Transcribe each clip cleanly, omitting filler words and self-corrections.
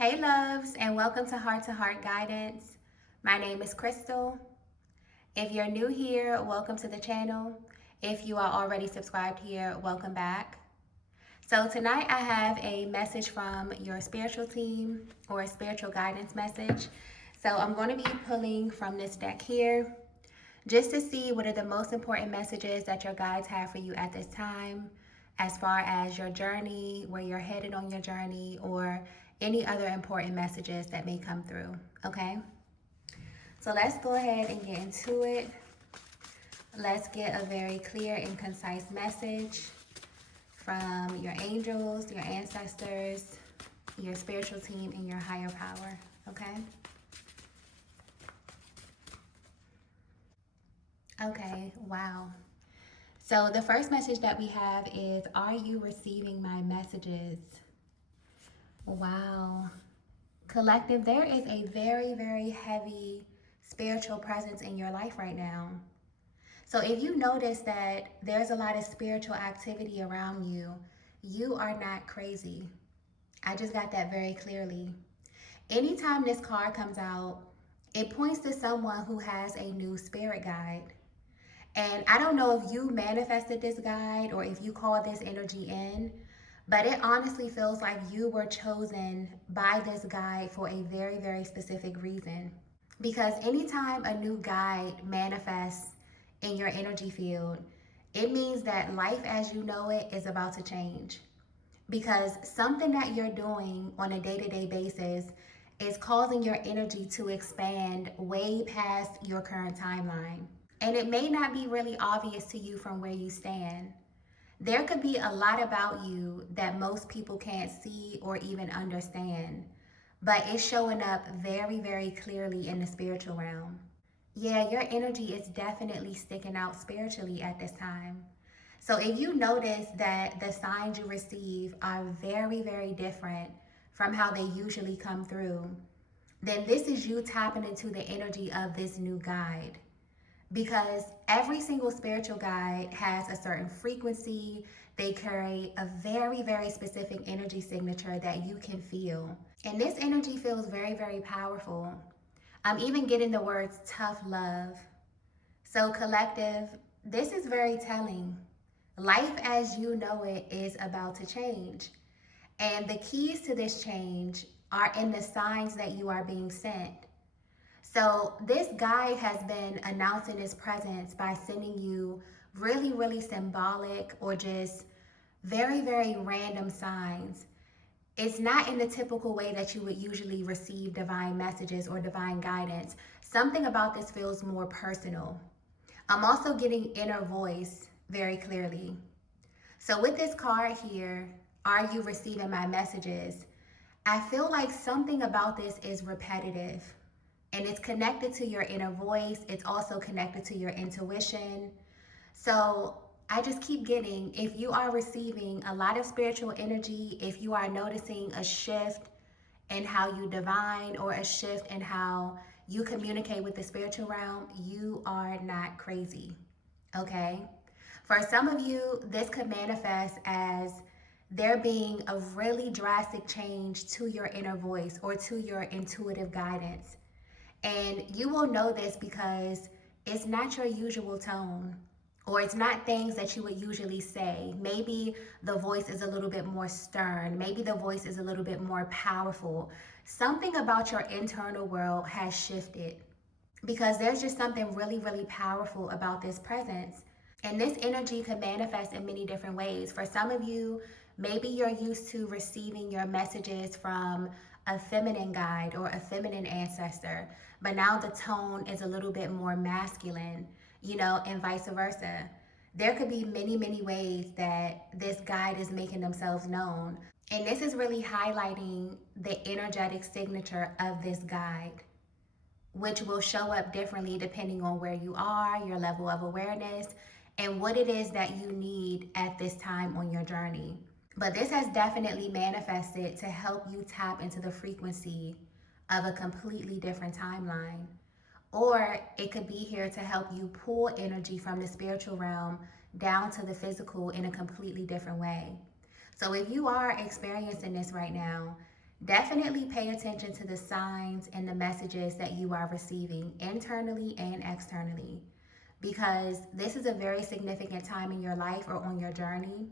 Hey loves, and welcome to Heart Guidance. My name is Crystal. If you're new here, welcome to the channel. If you are already subscribed here, welcome back. So tonight I have a message from your spiritual team, or a spiritual guidance message. So I'm going to be pulling from this deck here just to see what are the most important messages that your guides have for you at this time, as far as your journey, where you're headed on your journey, or any other important messages that may come through. Okay, so let's go ahead and get into it. Let's get a very clear and concise message from your angels, your ancestors, your spiritual team, and your higher power. Okay. Okay, wow. So the first message that we have is, are you receiving my messages? Wow. Collective, there is a very, very heavy spiritual presence in your life right now. So if you notice that there's a lot of spiritual activity around you, you are not crazy. I just got that very clearly. Anytime this card comes out, it points to someone who has a new spirit guide. And I don't know if you manifested this guide or if you call this energy in, but it honestly feels like you were chosen by this guide for a very, very specific reason. Because anytime a new guide manifests in your energy field, it means that life as you know it is about to change. Because something that you're doing on a day-to-day basis is causing your energy to expand way past your current timeline. And it may not be really obvious to you from where you stand. There could be a lot about you that most people can't see or even understand, but it's showing up very, very clearly in the spiritual realm. Yeah, your energy is definitely sticking out spiritually at this time. So if you notice that the signs you receive are very, very different from how they usually come through, then this is you tapping into the energy of this new guide. Because every single spiritual guide has a certain frequency. They carry a very, very specific energy signature that you can feel. And this energy feels very, very powerful. I'm even getting the words tough love. So collective, this is very telling. Life as you know it is about to change. And the keys to this change are in the signs that you are being sent. So this guide has been announcing his presence by sending you really, really symbolic or just very, very random signs. It's not in the typical way that you would usually receive divine messages or divine guidance. Something about this feels more personal. I'm also getting inner voice very clearly. So with this card here, are you receiving my messages? I feel like something about this is repetitive. And it's connected to your inner voice. It's also connected to your intuition. So I just keep getting, if you are receiving a lot of spiritual energy, if you are noticing a shift in how you divine or a shift in how you communicate with the spiritual realm, you are not crazy, okay? For some of you, this could manifest as there being a really drastic change to your inner voice or to your intuitive guidance. And you will know this because it's not your usual tone, or it's not things that you would usually say. Maybe the voice is a little bit more stern. Maybe the voice is a little bit more powerful. Something about your internal world has shifted because there's just something really, really powerful about this presence. And this energy can manifest in many different ways. For some of you, maybe you're used to receiving your messages from a feminine guide or a feminine ancestor, but now the tone is a little bit more masculine, and vice versa. There could be many, many ways that this guide is making themselves known. And this is really highlighting the energetic signature of this guide, which will show up differently depending on where you are, your level of awareness, and what it is that you need at this time on your journey. But this has definitely manifested to help you tap into the frequency of a completely different timeline. Or it could be here to help you pull energy from the spiritual realm down to the physical in a completely different way. So if you are experiencing this right now, Definitely pay attention to the signs and the messages that you are receiving internally and externally, because this is a very significant time in your life or on your journey.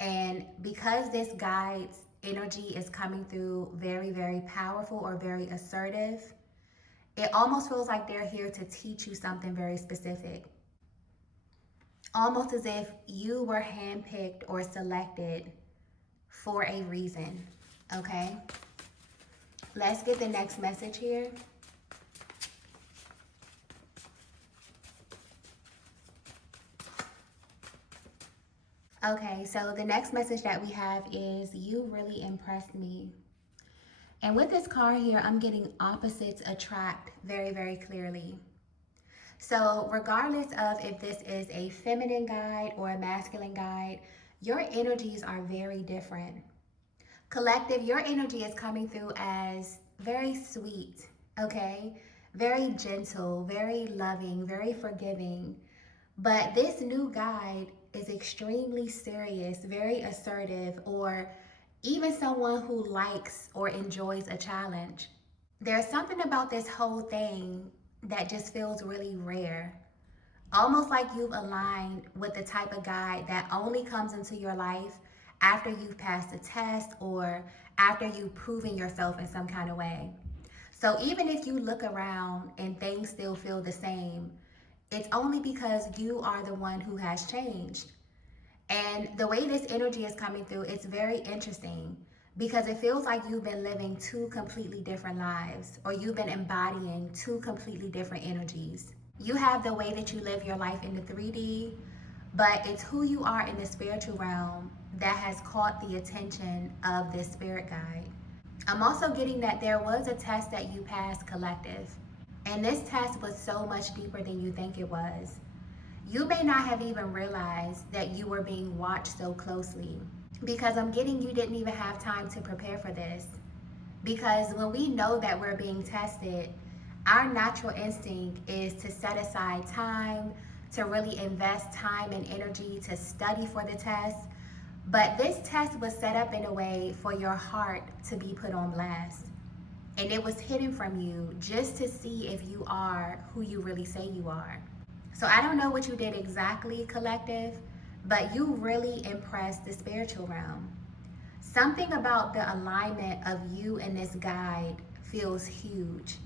And because this guide's energy is coming through very, very powerful or very assertive, it almost feels like they're here to teach you something very specific. Almost as if you were handpicked or selected for a reason. Okay? Let's get the next message here. Okay, so the next message that we have is you really impressed me. And with this card here, I'm getting opposites attract very, very clearly. So regardless of if this is a feminine guide or a masculine guide, your energies are very different. Collective, your energy is coming through as very sweet, okay? Very gentle, very loving, very forgiving. But this new guide is extremely serious, very assertive, or even someone who likes or enjoys a challenge. There's something about this whole thing that just feels really rare. Almost like you've aligned with the type of guide that only comes into your life after you've passed a test or after you've proven yourself in some kind of way. So even if you look around and things still feel the same, it's only because you are the one who has changed. And the way this energy is coming through, it's very interesting because it feels like you've been living two completely different lives, or you've been embodying two completely different energies. You have the way that you live your life in the 3D, but it's who you are in the spiritual realm that has caught the attention of this spirit guide. I'm also getting that there was a test that you passed, collective, and this test was so much deeper than you think it was. You may not have even realized that you were being watched so closely, because I'm getting you didn't even have time to prepare for this. Because when we know that we're being tested, our natural instinct is to set aside time, to really invest time and energy to study for the test. But this test was set up in a way for your heart to be put on blast. And it was hidden from you just to see if you are who you really say you are. So I don't know what you did exactly, collective, but you really impressed the spiritual realm. Something about the alignment of you and this guide feels huge.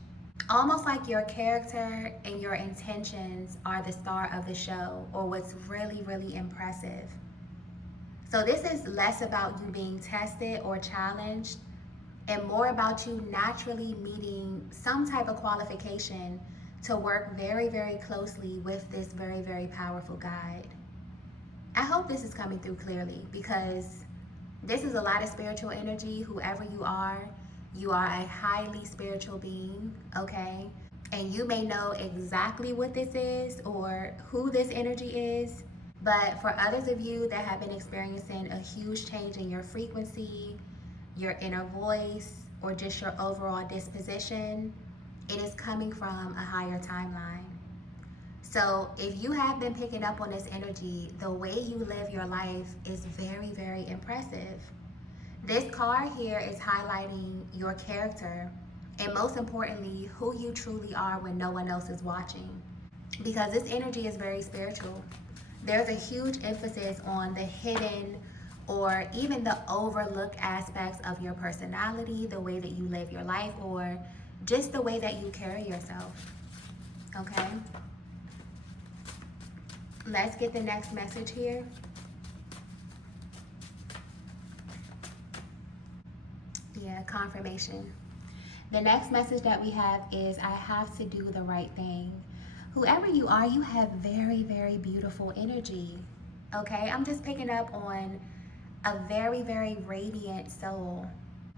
Almost like your character and your intentions are the star of the show, or what's really, really impressive. So this is less about you being tested or challenged and more about you naturally meeting some type of qualification to work very, very closely with this very, very powerful guide. I hope this is coming through clearly, because this is a lot of spiritual energy. Whoever you are a highly spiritual being, okay? And you may know exactly what this is or who this energy is, but for others of you that have been experiencing a huge change in your frequency, your inner voice, or just your overall disposition, it is coming from a higher timeline. So if you have been picking up on this energy, the way you live your life is very, very impressive. This card here is highlighting your character, and most importantly, who you truly are when no one else is watching. Because this energy is very spiritual. There's a huge emphasis on the hidden or even the overlooked aspects of your personality, the way that you live your life, or just the way that you carry yourself. Okay? Let's get the next message here. Yeah, confirmation. The next message that we have is I have to do the right thing. Whoever you are, you have very, very beautiful energy. Okay? I'm just picking up on a very, very radiant soul.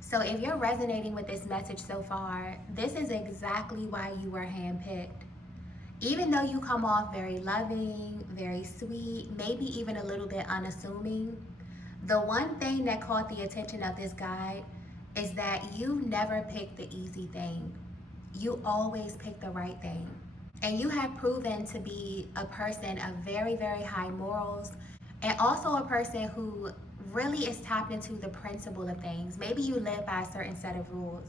So if you're resonating with this message so far, this is exactly why you were handpicked. Even though you come off very loving, very sweet, maybe even a little bit unassuming, the one thing that caught the attention of this guide is that you never pick the easy thing. You always pick the right thing. And you have proven to be a person of very, very high morals, and also a person who really is tapped into the principle of things. Maybe you live by a certain set of rules,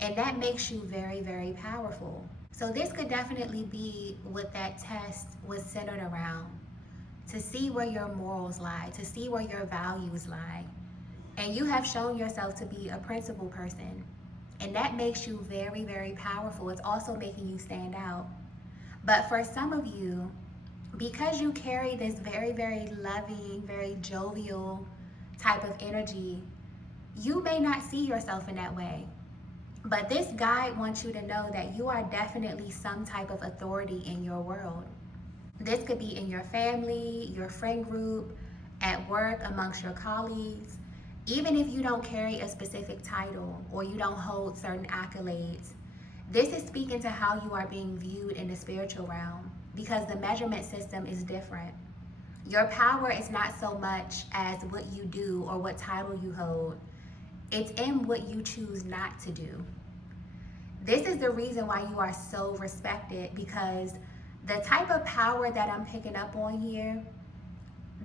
and that makes you very, very powerful. So this could definitely be what that test was centered around, to see where your morals lie, to see where your values lie. And you have shown yourself to be a principled person. And that makes you very, very powerful. It's also making you stand out. But for some of you, because you carry this very, very loving, very jovial type of energy, you may not see yourself in that way. But this guide wants you to know that you are definitely some type of authority in your world. This could be in your family, your friend group, at work, amongst your colleagues. Even if you don't carry a specific title or you don't hold certain accolades, this is speaking to how you are being viewed in the spiritual realm, because the measurement system is different. Your power is not so much as what you do or what title you hold. It's in what you choose not to do. This is the reason why you are so respected, because the type of power that I'm picking up on here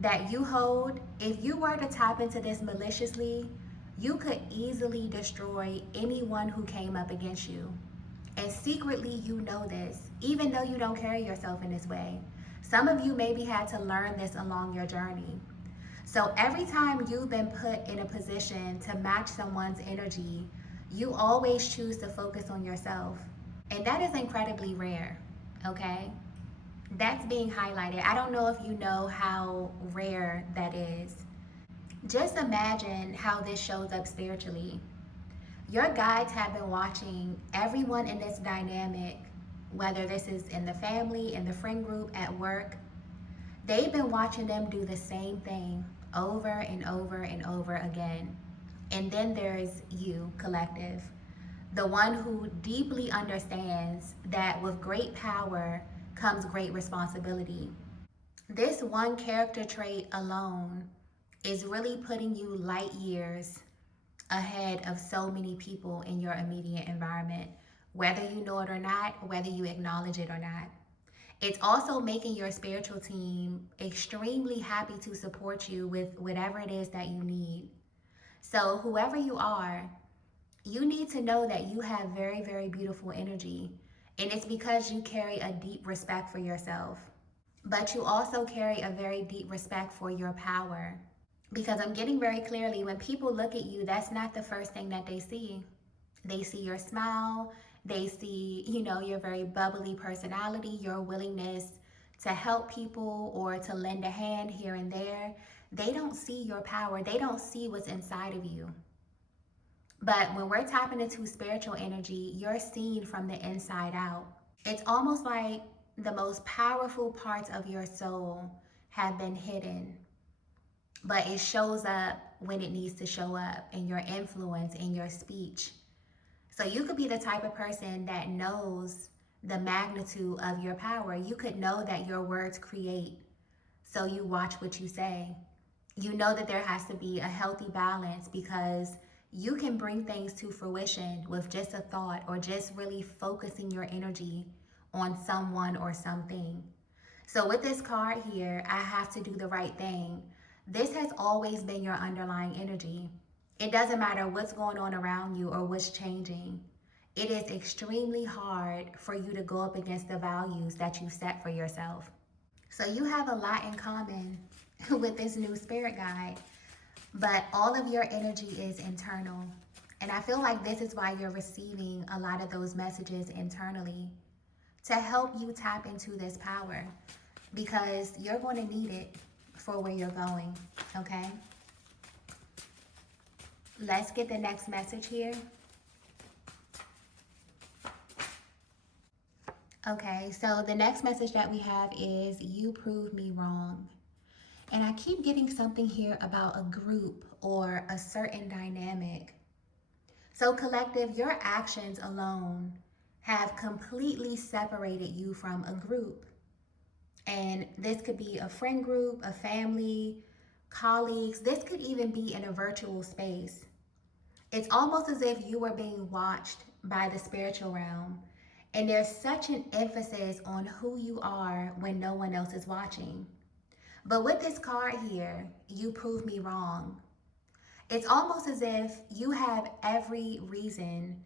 that you hold, if you were to tap into this maliciously, you could easily destroy anyone who came up against you. And secretly, you know this, even though you don't carry yourself in this way. Some of you maybe had to learn this along your journey. So every time you've been put in a position to match someone's energy, you always choose to focus on yourself. And that is incredibly rare, okay? That's being highlighted. I don't know if you know how rare that is. Just imagine how this shows up spiritually. Your guides have been watching everyone in this dynamic, whether this is in the family, in the friend group, at work. They've been watching them do the same thing over and over and over again. And then there's you, collective, the one who deeply understands that with great power comes great responsibility. This one character trait alone is really putting you light years ahead of so many people in your immediate environment, whether you know it or not, whether you acknowledge it or not. It's also making your spiritual team extremely happy to support you with whatever it is that you need. So whoever you are, you need to know that you have very, very beautiful energy. And it's because you carry a deep respect for yourself. But you also carry a very deep respect for your power. Because I'm getting very clearly, when people look at you, that's not the first thing that they see. They see your smile, they see, your very bubbly personality, your willingness to help people or to lend a hand here and there. They don't see your power. They don't see what's inside of you. But when we're tapping into spiritual energy, you're seen from the inside out. It's almost like the most powerful parts of your soul have been hidden, but it shows up when it needs to show up in your influence, in your speech. So you could be the type of person that knows the magnitude of your power. You could know that your words create, so you watch what you say. You know that there has to be a healthy balance, because you can bring things to fruition with just a thought or just really focusing your energy on someone or something. So with this card here, I have to do the right thing. This has always been your underlying energy. It doesn't matter what's going on around you or what's changing. It is extremely hard for you to go up against the values that you set for yourself. So you have a lot in common with this new spirit guide, but all of your energy is internal. And I feel like this is why you're receiving a lot of those messages internally, to help you tap into this power, because you're going to need it for where you're going, okay? Let's get the next message here. Okay, so the next message that we have is, you prove me wrong. And I keep getting something here about a group or a certain dynamic. So collective, your actions alone have completely separated you from a group. And this could be a friend group, a family, colleagues. This could even be in a virtual space. It's almost as if you are being watched by the spiritual realm. And there's such an emphasis on who you are when no one else is watching. But with this card here, you prove me wrong. It's almost as if you have every reason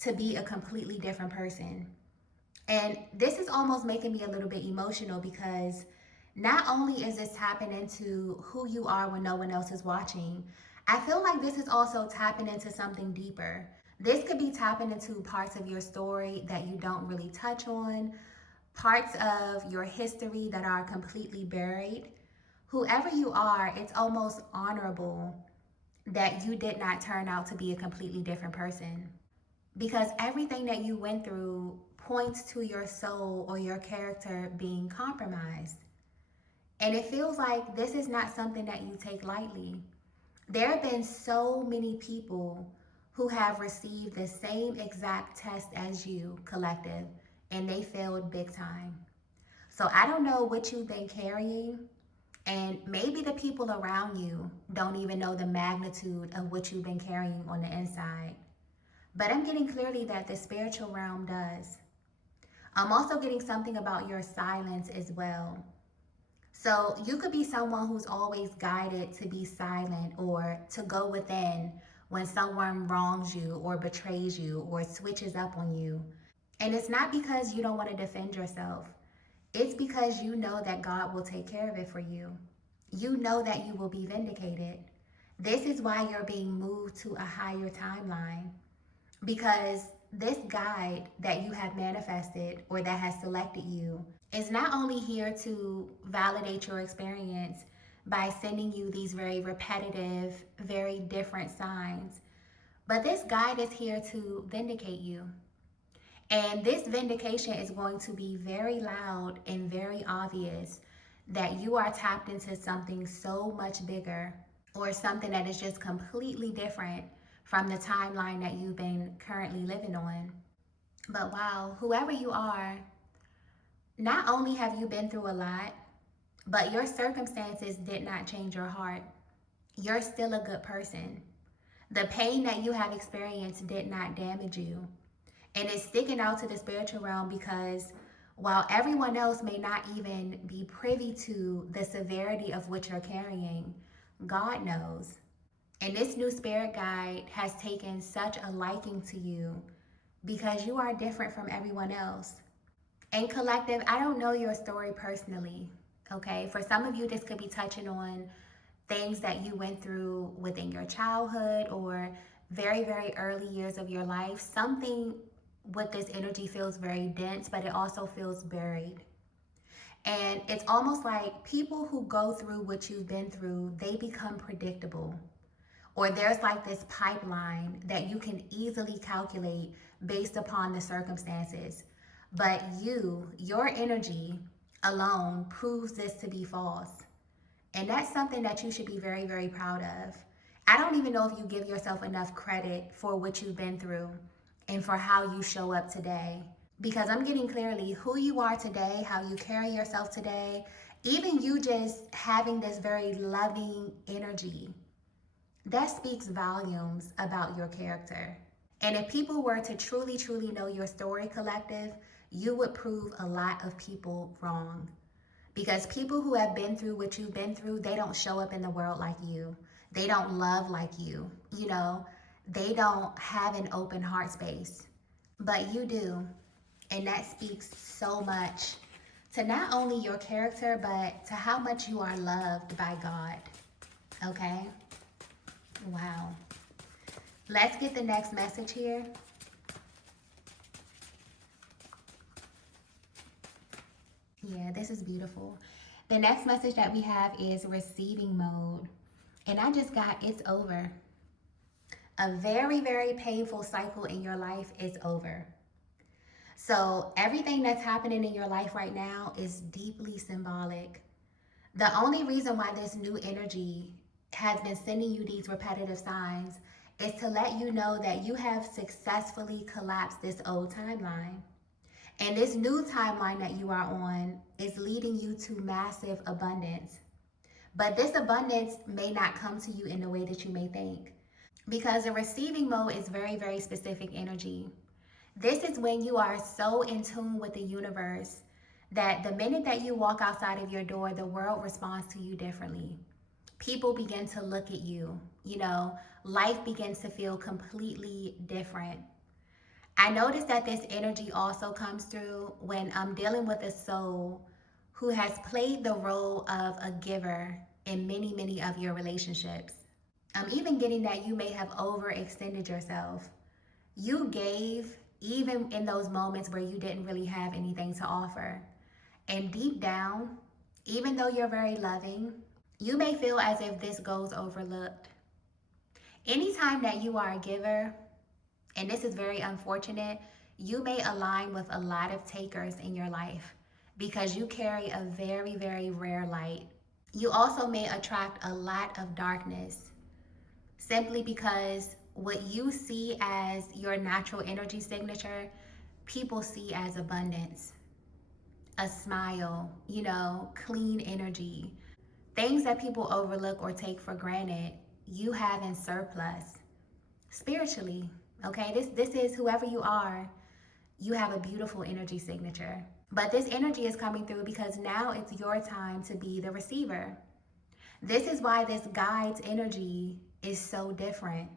to be a completely different person. And this is almost making me a little bit emotional because not only is this tapping into who you are when no one else is watching, I feel like this is also tapping into something deeper. This could be tapping into parts of your story that you don't really touch on, parts of your history that are completely buried. Whoever you are, it's almost honorable that you did not turn out to be a completely different person, because everything that you went through points to your soul or your character being compromised. And it feels like this is not something that you take lightly. There have been so many people who have received the same exact test as you, collective, and they failed big time. So I don't know what you've been carrying, and maybe the people around you don't even know the magnitude of what you've been carrying on the inside. But I'm getting clearly that the spiritual realm does. I'm also getting something about your silence as well. So you could be someone who's always guided to be silent or to go within when someone wrongs you or betrays you or switches up on you. And it's not because you don't want to defend yourself. It's because you know that God will take care of it for you. You know that you will be vindicated. This is why you're being moved to a higher timeline, because this guide that you have manifested or that has selected you is not only here to validate your experience by sending you these very repetitive, very different signs, but this guide is here to vindicate you. And this vindication is going to be very loud and very obvious that you are tapped into something so much bigger, or something that is just completely different from the timeline that you've been currently living on. But wow, whoever you are, not only have you been through a lot, but your circumstances did not change your heart. You're still a good person. The pain that you have experienced did not damage you. And it's sticking out to the spiritual realm because while everyone else may not even be privy to the severity of what you're carrying, God knows. And this new spirit guide has taken such a liking to you because you are different from everyone else. And collective, I don't know your story personally, okay? For some of you, this could be touching on things that you went through within your childhood or very, very early years of your life. Something with this energy feels very dense, but it also feels buried. And it's almost like people who go through what you've been through, they become predictable. Or there's like this pipeline that you can easily calculate based upon the circumstances. But your energy alone proves this to be false. And that's something that you should be very, very proud of. I don't even know if you give yourself enough credit for what you've been through and for how you show up today. Because I'm getting clearly who you are today, how you carry yourself today, even you just having this very loving energy, that speaks volumes about your character. And if people were to truly, truly know your story, collective, you would prove a lot of people wrong. Because people who have been through what you've been through, they don't show up in the world like you. They don't love like you, They don't have an open heart space. But you do. And that speaks so much to not only your character, but to how much you are loved by God. Okay? Wow. Let's get the next message here. Yeah, this is beautiful. The next message that we have is receiving mode. And I just got it's over. A very, very painful cycle in your life is over. So everything that's happening in your life right now is deeply symbolic. The only reason why this new energy has been sending you these repetitive signs is to let you know that you have successfully collapsed this old timeline. And this new timeline that you are on is leading you to massive abundance. But this abundance may not come to you in the way that you may think. Because the receiving mode is very, very specific energy. This is when you are so in tune with the universe that the minute that you walk outside of your door, the world responds to you differently. People begin to look at you. Life begins to feel completely different. I noticed that this energy also comes through when I'm dealing with a soul who has played the role of a giver in many, many of your relationships. I'm even getting that you may have overextended yourself. You gave even in those moments where you didn't really have anything to offer. And deep down, even though you're very loving, you may feel as if this goes overlooked. Anytime that you are a giver, and this is very unfortunate, you may align with a lot of takers in your life because you carry a very, very rare light. You also may attract a lot of darkness simply because what you see as your natural energy signature, people see as abundance, a smile, clean energy. Things that people overlook or take for granted, you have in surplus spiritually. Okay, this is whoever you are, you have a beautiful energy signature. But this energy is coming through because now it's your time to be the receiver. This is why this guide's energy is so different.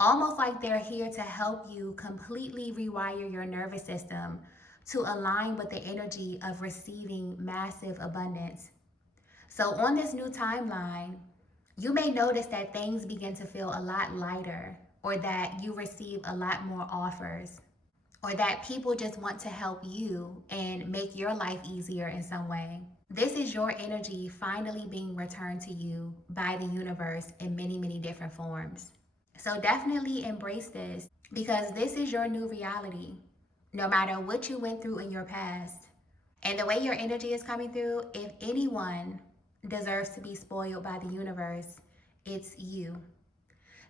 Almost like they're here to help you completely rewire your nervous system to align with the energy of receiving massive abundance. So on this new timeline, you may notice that things begin to feel a lot lighter, or that you receive a lot more offers, or that people just want to help you and make your life easier in some way. This is your energy finally being returned to you by the universe in many, many different forms. So definitely embrace this because this is your new reality, no matter what you went through in your past. And the way your energy is coming through, if anyone deserves to be spoiled by the universe, it's you.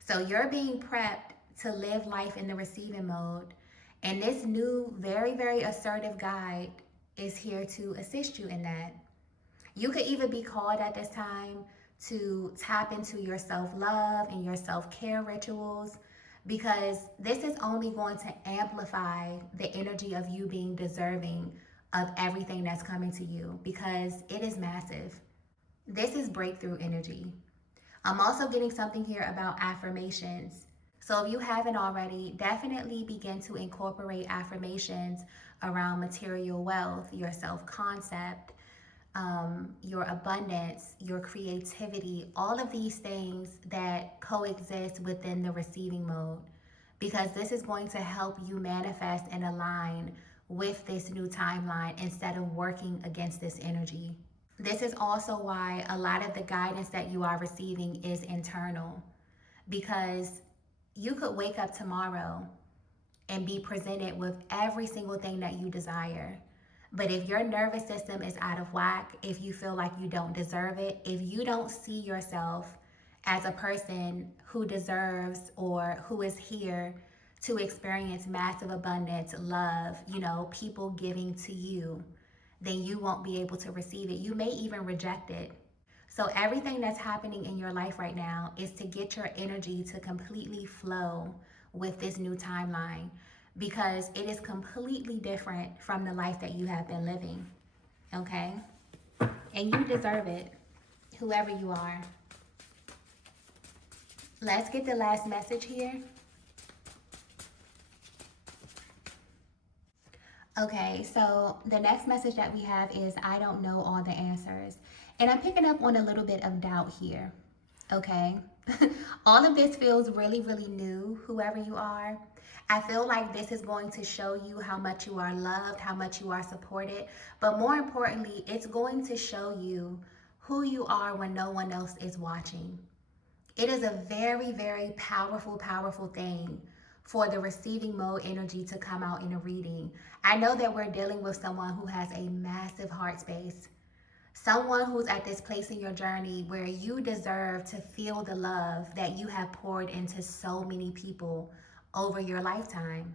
So you're being prepped to live life in the receiving mode. And this new, very, very assertive guide is here to assist you in that. You could even be called at this time to tap into your self-love and your self-care rituals, because this is only going to amplify the energy of you being deserving of everything that's coming to you, because it is massive. This is breakthrough energy. I'm also getting something here about affirmations. So if you haven't already, definitely begin to incorporate affirmations around material wealth, your self-concept, your abundance, your creativity, all of these things that coexist within the receiving mode, because this is going to help you manifest and align with this new timeline instead of working against this energy. This is also why a lot of the guidance that you are receiving is internal, because you could wake up tomorrow and be presented with every single thing that you desire. But if your nervous system is out of whack, if you feel like you don't deserve it, if you don't see yourself as a person who deserves or who is here to experience massive abundance, love, people giving to you, then you won't be able to receive it. You may even reject it. So everything that's happening in your life right now is to get your energy to completely flow with this new timeline, because it is completely different from the life that you have been living, okay? And you deserve it, whoever you are. Let's get the last message here. Okay, so the next message that we have is, I don't know all the answers. And I'm picking up on a little bit of doubt here, okay? All of this feels really, really new, whoever you are. I feel like this is going to show you how much you are loved, how much you are supported, but more importantly, it's going to show you who you are when no one else is watching. It is a very, very powerful, powerful thing for the receiving mode energy to come out in a reading. I know that we're dealing with someone who has a massive heart space. Someone who's at this place in your journey where you deserve to feel the love that you have poured into so many people over your lifetime.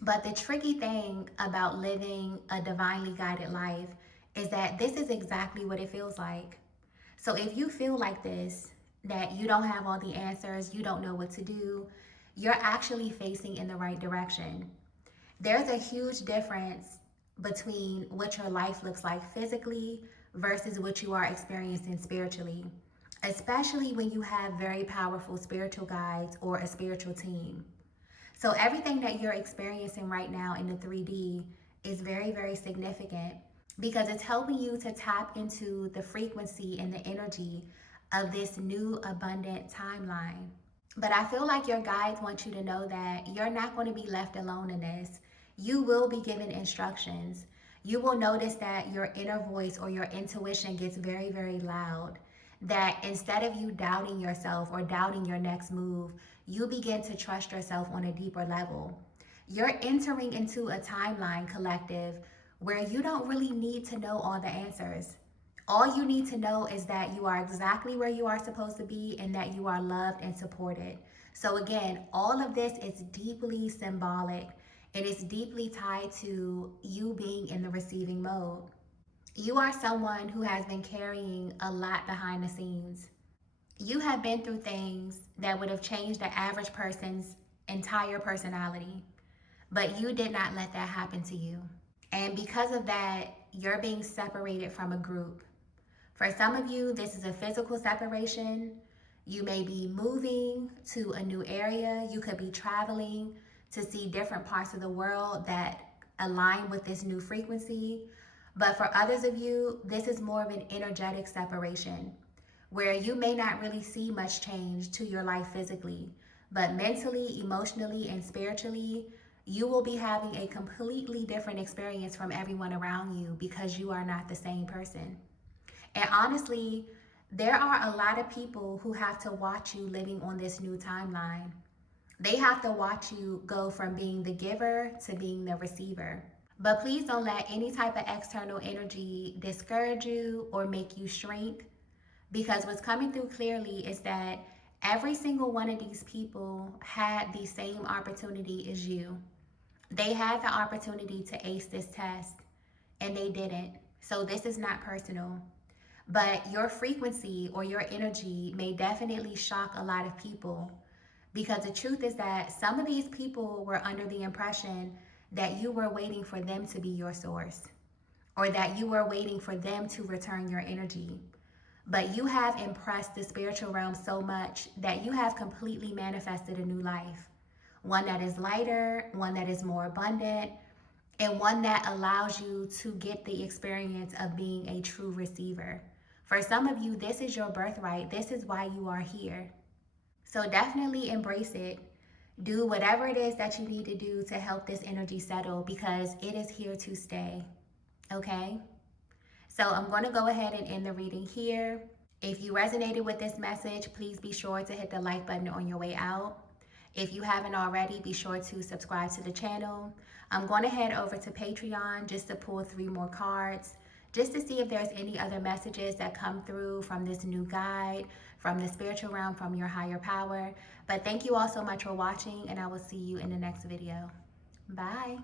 But the tricky thing about living a divinely guided life is that this is exactly what it feels like. So if you feel like this, that you don't have all the answers, you don't know what to do, you're actually facing in the right direction. There's a huge difference between what your life looks like physically versus what you are experiencing spiritually. especially when you have very powerful spiritual guides or a spiritual team. So everything that you're experiencing right now in the 3D is very, very significant because it's helping you to tap into the frequency and the energy of this new abundant timeline. But I feel like your guides want you to know that you're not going to be left alone in this. You will be given instructions. You will notice that your inner voice or your intuition gets very, very loud. That instead of you doubting yourself or doubting your next move, you begin to trust yourself on a deeper level. You're entering into a timeline, collective, where you don't really need to know all the answers. All you need to know is that you are exactly where you are supposed to be and that you are loved and supported. So, again, all of this is deeply symbolic and it's deeply tied to you being in the receiving mode. You are someone who has been carrying a lot behind the scenes. You have been through things that would have changed the average person's entire personality, but you did not let that happen to you. And because of that, you're being separated from a group. For some of you, this is a physical separation. You may be moving to a new area. You could be traveling to see different parts of the world that align with this new frequency. But for others of you, this is more of an energetic separation where you may not really see much change to your life physically, but mentally, emotionally, and spiritually, you will be having a completely different experience from everyone around you because you are not the same person. And honestly, there are a lot of people who have to watch you living on this new timeline. They have to watch you go from being the giver to being the receiver. But please don't let any type of external energy discourage you or make you shrink, because what's coming through clearly is that every single one of these people had the same opportunity as you. They had the opportunity to ace this test and they didn't. So this is not personal. But your frequency or your energy may definitely shock a lot of people, because the truth is that some of these people were under the impression that you were waiting for them to be your source or that you were waiting for them to return your energy. But you have impressed the spiritual realm so much that you have completely manifested a new life. One that is lighter, one that is more abundant, and one that allows you to get the experience of being a true receiver. For some of you, this is your birthright. This is why you are here. So definitely embrace it. Do whatever it is that you need to do to help this energy settle because it is here to stay. Okay? So I'm going to go ahead and end the reading here. If you resonated with this message, please be sure to hit the like button on your way out. If you haven't already, be sure to subscribe to the channel. I'm going to head over to Patreon just to pull 3 more cards, just to see if there's any other messages that come through from this new guide, from the spiritual realm, from your higher power. But thank you all so much for watching, and I will see you in the next video. Bye.